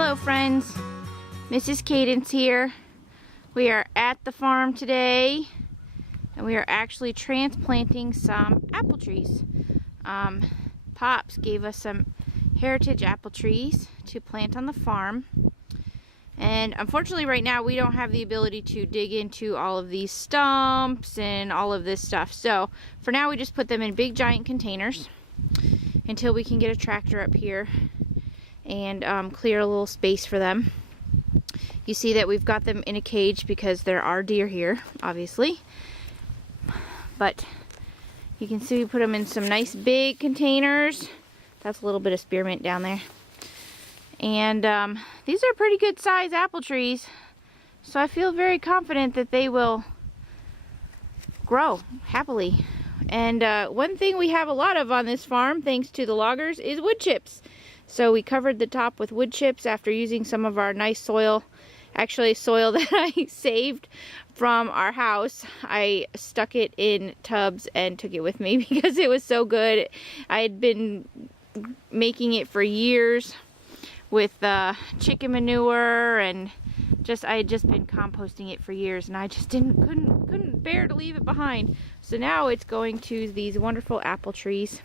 Hello friends, Mrs. Cadence here. We are at the farm today and we are actually transplanting some apple trees. Pops gave us some heritage apple trees to plant on the farm, and unfortunately right now we don't have the ability to dig into all of these stumps and all of this stuff, so for now we just put them in big giant containers until we can get a tractor up here and clear a little space for them. You see that we've got them in a cage because there are deer here, obviously. But you can see we put them in some nice big containers. That's a little bit of spearmint down there. And these are pretty good size apple trees. So I feel very confident that they will grow happily. And one thing we have a lot of on this farm, thanks to the loggers, is wood chips. So we covered the top with wood chips after using some of our nice soil, actually soil that I saved from our house. I stuck it in tubs and took it with me because it was so good. I had been making it for years with chicken manure, and I had just been composting it for years, and I just couldn't bear to leave it behind. So now it's going to these wonderful apple trees.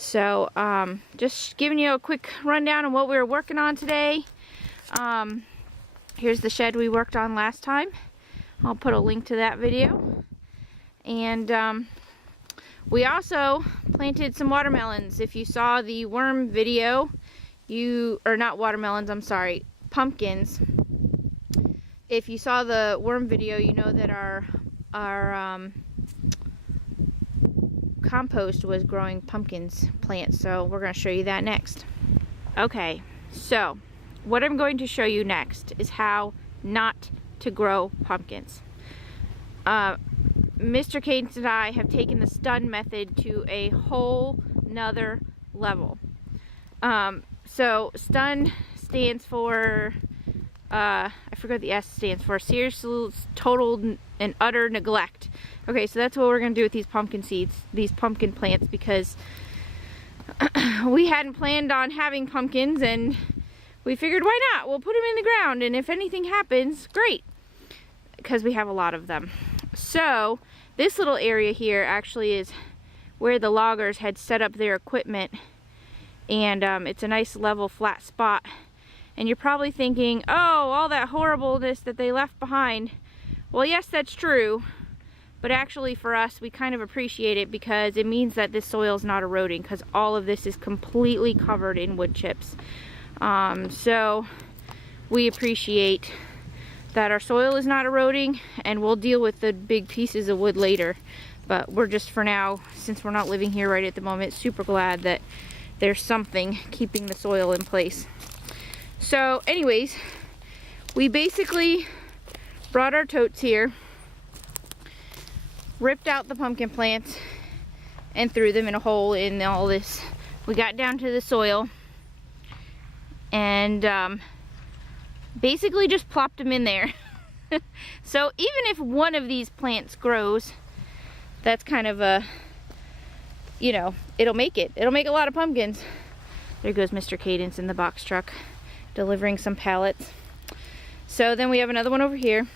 So just giving you a quick rundown on what we were working on today. Here's the shed we worked on last time. I'll put a link to that video. And we also planted some watermelons. If you saw the worm video, or not watermelons, I'm sorry, pumpkins. If you saw the worm video, you know that our compost was growing pumpkins plants, so we're going to show you that next. Okay, so what I'm going to show you next is how not to grow pumpkins. Mr. Cadence and I have taken the stun method to a whole nother level. So stun stands for I forgot what the S stands for. Serious, total, and utter neglect. Okay, so that's what we're going to do with these pumpkin seeds, these pumpkin plants, because we hadn't planned on having pumpkins, and we figured, why not? We'll put them in the ground, and if anything happens, great, because we have a lot of them. So this little area here actually is where the loggers had set up their equipment, and it's a nice level flat spot. And you're probably thinking, oh, all that horribleness that they left behind. Well, yes, that's true. But actually for us, we kind of appreciate it because it means that this soil is not eroding, because all of this is completely covered in wood chips. So we appreciate that our soil is not eroding, and we'll deal with the big pieces of wood later. But we're just, for now, since we're not living here right at the moment, super glad that there's something keeping the soil in place. So anyways, we basically brought our totes here, ripped out the pumpkin plants, and threw them in a hole in all this. We got down to the soil and basically just plopped them in there. So even if one of these plants grows, that's kind of a, you know, it'll make it. It'll make a lot of pumpkins. There goes Mr. Cadence in the box truck, delivering some pallets. So then we have another one over here.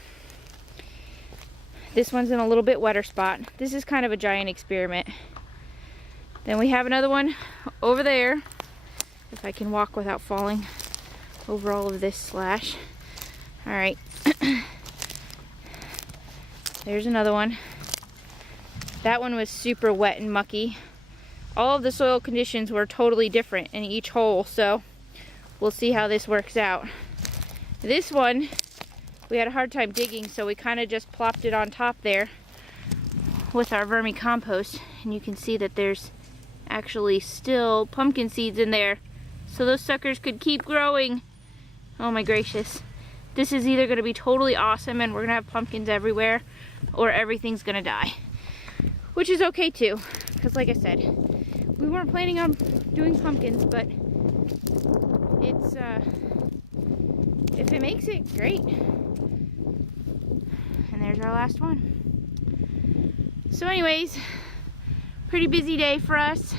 This one's in a little bit wetter spot. This is kind of a giant experiment. Then we have another one over there. If I can walk without falling over all of this slash. All right. There's another one. That one was super wet and mucky. All of the soil conditions were totally different in each hole, so we'll see how this works out. This one, we had a hard time digging, so we kind of just plopped it on top there with our vermicompost, and you can see that there's actually still pumpkin seeds in there, so those suckers could keep growing. Oh my gracious. This is either going to be totally awesome and we're going to have pumpkins everywhere, or everything's going to die. Which is okay too, because like I said, we weren't planning on doing pumpkins, but it's if it makes it, great. And there's our last one. So anyways, pretty busy day for us.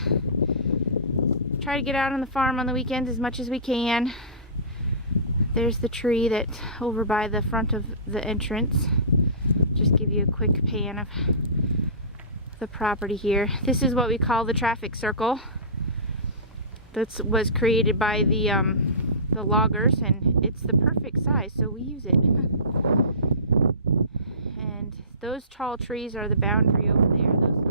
Try to get out on the farm on the weekends as much as we can. There's the tree that's over by the front of the entrance. Just give you a quick pan of the property here. This is what we call the traffic circle. That was created by the loggers, and it's the perfect size, so we use it. And those tall trees are the boundary over there, those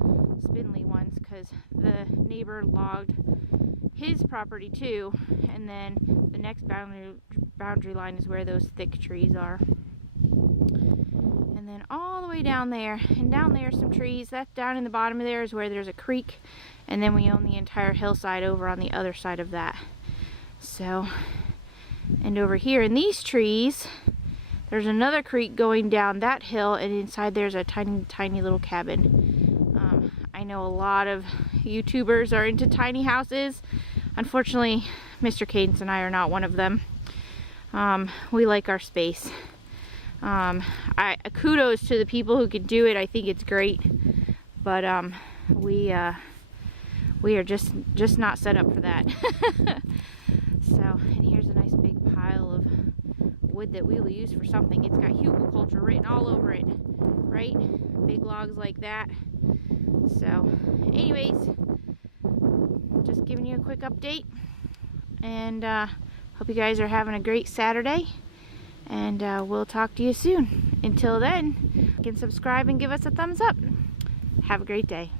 little spindly ones, because the neighbor logged his property too, and then the next boundary line is where those thick trees are. And then all the way down there, and down there are some trees. That down in the bottom of there is where there's a creek, and then we own the entire hillside over on the other side of that. So, and over here in these trees, there's another creek going down that hill, and inside there's a tiny little cabin. I know a lot of YouTubers are into tiny houses. Unfortunately, Mr. Cadence and I are not one of them. We like our space. Kudos to the people who can do it. I think it's great, but we are just not set up for that. So, and here's a nice big pile of wood that we will use for something. It's got hugelkultur written all over it, right? Big logs like that. So, anyways, just giving you a quick update, and hope you guys are having a great Saturday, and we'll talk to you soon. Until then, you can subscribe and give us a thumbs up. Have a great day.